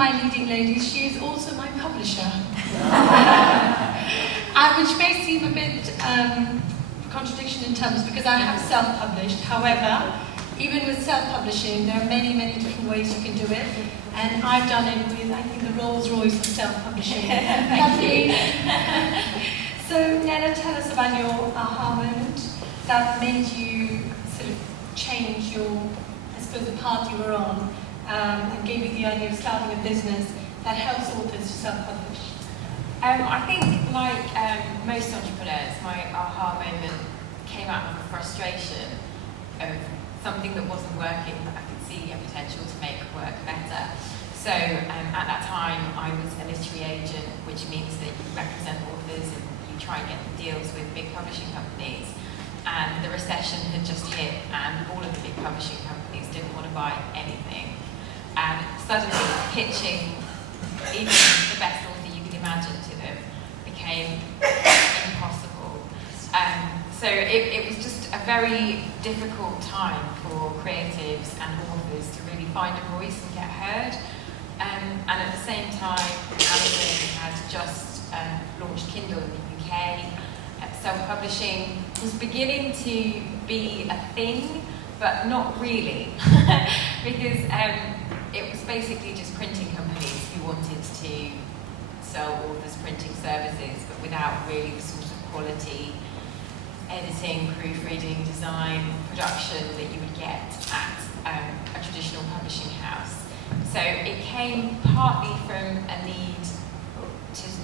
my leading ladies, she is also my publisher. Which may seem a bit contradiction in terms, because I have self-published. However, even with self-publishing, there are many, many different ways you can do it. And I've done it with, I think, the Rolls Royce of self-publishing. Lovely. So, Leila, tell us about your aha moment that made you sort of change your, I suppose, the path you were on, and gave you the idea of starting a business that helps authors to self-publish. I think, like most entrepreneurs, my aha moment came out of a frustration of something that wasn't working, but I could see a potential to make work better. So at that time, I was a literary agent, which means that you represent authors and you try and get deals with big publishing companies. And the recession had just hit, and all of the big publishing companies didn't want to buy anything. And suddenly, pitching even the best author you could imagine to them became impossible. So it was just a very difficult time for creatives and authors to really find a voice and get heard. And at the same time, Amazon had just launched Kindle in the UK. Self-publishing was beginning to be a thing, but not really, because it was basically just printing companies who wanted to sell authors printing services, but without really the sort of quality editing, proofreading, design, production that you would get at a traditional publishing house. So it came partly from a need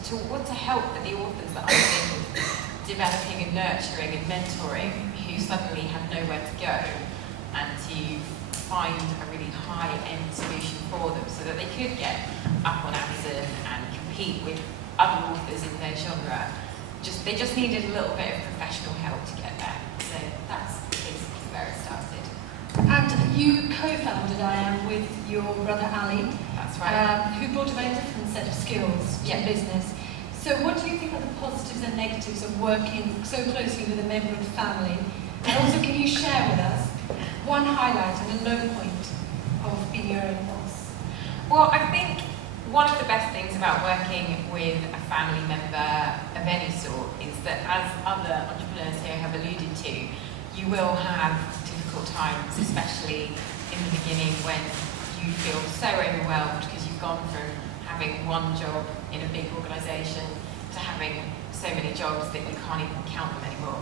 to help the authors that I've been developing and nurturing and mentoring, who suddenly had nowhere to go, and to find a really high-end solution for them so that they could get up on Amazon and compete with other authors in their genre. They just needed a little bit of professional help to get there. So that's basically where it started. And you co-founded I Am with your brother Ali. That's right. Who brought a very different set of skills to business. So what do you think are the positives and negatives of working so closely with a member of the family? And also, can you share with us one highlight and a low point of being your own boss? Well, I think one of the best things about working with a family member of any sort is that, as other entrepreneurs here have alluded to, you will have difficult times, especially in the beginning when you feel so overwhelmed because you've gone from having one job in a big organisation to having so many jobs that you can't even count them anymore.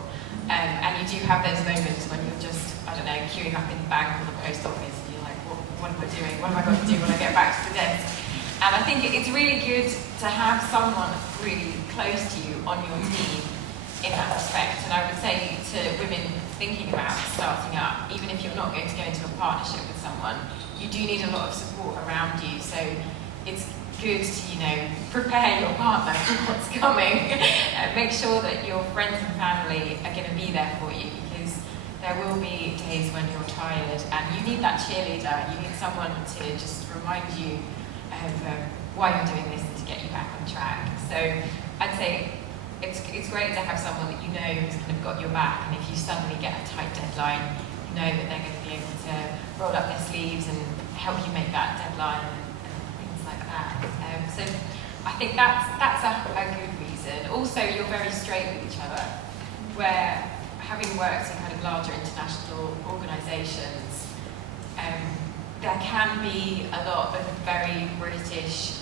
And you do have those moments when you're just, I don't know, queuing up in the bank or the post office and you're like, what am I doing? What am I going to do when I get back to the desk? And I think it's really good to have someone really close to you on your team in that respect. And I would say to women thinking about starting up, even if you're not going to go into a partnership with someone, you do need a lot of support around you. So it's good to, prepare your partner for what's coming. Make sure that your friends and family are going to be there for you, because there will be days when you're tired and you need that cheerleader. You need someone to just remind you of why you're doing this and to get you back on track. So I'd say it's great to have someone that you know who's kind of got your back, and if you suddenly get a tight deadline, you know that they're going to be able to roll up their sleeves and help you make that deadline and things like that. So I think that's a good reason. Also, you're very straight with each other, where having worked in kind of larger international organisations, there can be a lot of very British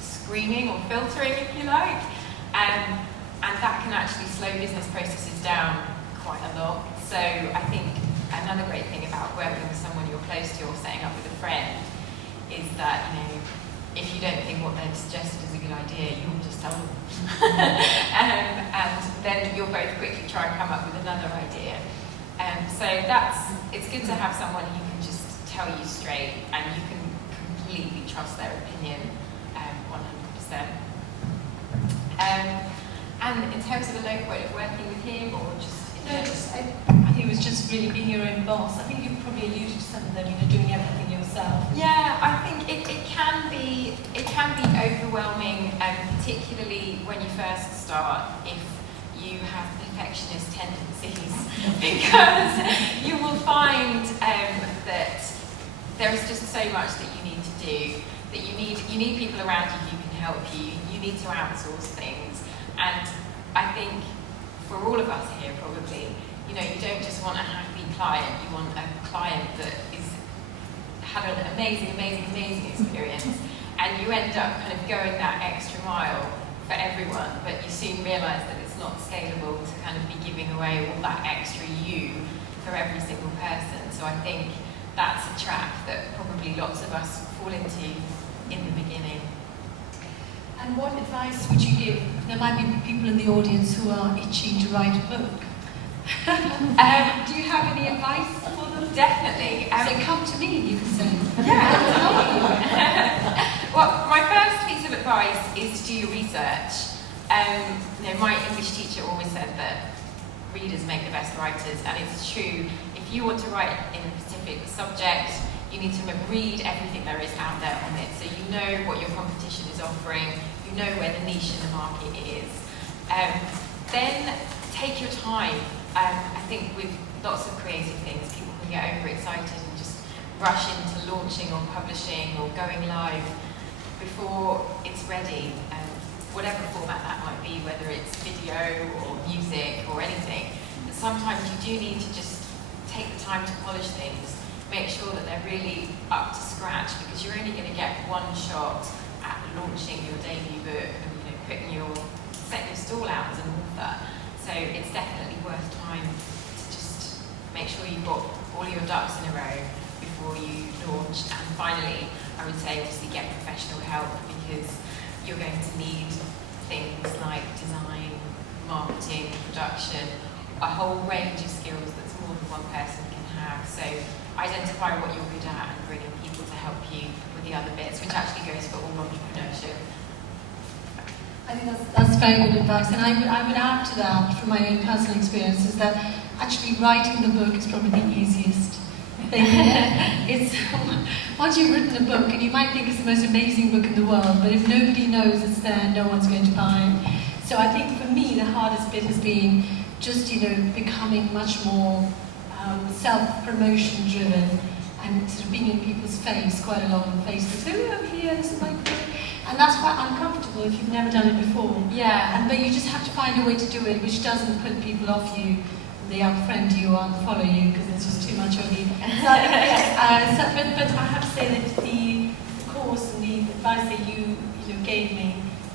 screening or filtering, if you like, and that can actually slow business processes down quite a lot. So I think another great thing about working with someone you're close to or setting up with a friend is that, if you don't think what they've suggested is a good idea, you'll just tell them. And then you'll both quickly try and come up with another idea. So it's good to have someone who can just tell you straight and you can completely trust their opinion 100%. And in terms of the low point of working with him, or just... I think it was just really being your own boss. I think you probably alluded to some of them, doing everything yourself. Yeah, I think it can be overwhelming, particularly when you first start, if you have perfectionist tendencies, because you will find that there is just so much that you need to do. that you need people around you who can help you. You need to outsource things, and I think for all of us here, probably, you know, you don't just want a happy client. You want a client that had an amazing experience, and you end up kind of going that extra mile for everyone, but you soon realise that it's not scalable to kind of be giving away all that extra you for every single person. So I think that's a trap that probably lots of us fall into in the beginning. And what advice would you give? There might be people in the audience who are itching to write a book. Do you have any advice for them? Definitely. So come to me, you can say. Yeah. Well, my first piece of advice is to do your research. You know, my English teacher always said that readers make the best writers, and it's true. If you want to write in a specific subject, you need to read everything there is out there on it, so you know what your competition is offering, you know where the niche in the market is. Then take your time. I think with lots of creative things, people can get overexcited and just rush into launching or publishing or going live before it's ready, whatever format that might be, whether it's video or music or anything. But sometimes you do need to just take the time to polish things, make sure that they're really up to scratch, because you're only going to get one shot at launching your debut book and, you know, setting your stall out as an author. So it's definitely worth time to just make sure you've got all your ducks in a row before you launch. And finally, I would say obviously get professional help, because you're going to need things like design, marketing, production, a whole range of skills that's more than one person can have. So identify what you're good at and bring in people to help you with the other bits, which actually goes for all entrepreneurship. I think that's very good advice, and I would add to that from my own personal experience is that actually writing the book is probably the easiest thing. It's once you've written a book, and you might think it's the most amazing book in the world, but if nobody knows it's there, no one's going to buy it. So I think for me the hardest bit has been just, you know, becoming much more self-promotion driven and sort of being in people's face quite a lot on Facebook. So I'm here, this is my book. And that's quite uncomfortable if you've never done it before. Yeah. But you just have to find a way to do it which doesn't put people off you. They unfriend you or unfollow you because it's just too much of you. But I have to say that the course and the advice that you gave me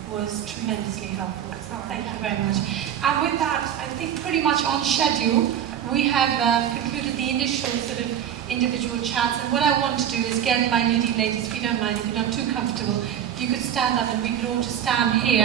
was tremendously helpful. So thank you very much. And with that, I think pretty much on schedule, we have concluded the initial sort of individual chats. And what I want to do is get my leading ladies, if you don't mind, if you're not too comfortable, if you could stand up and we could all just stand here.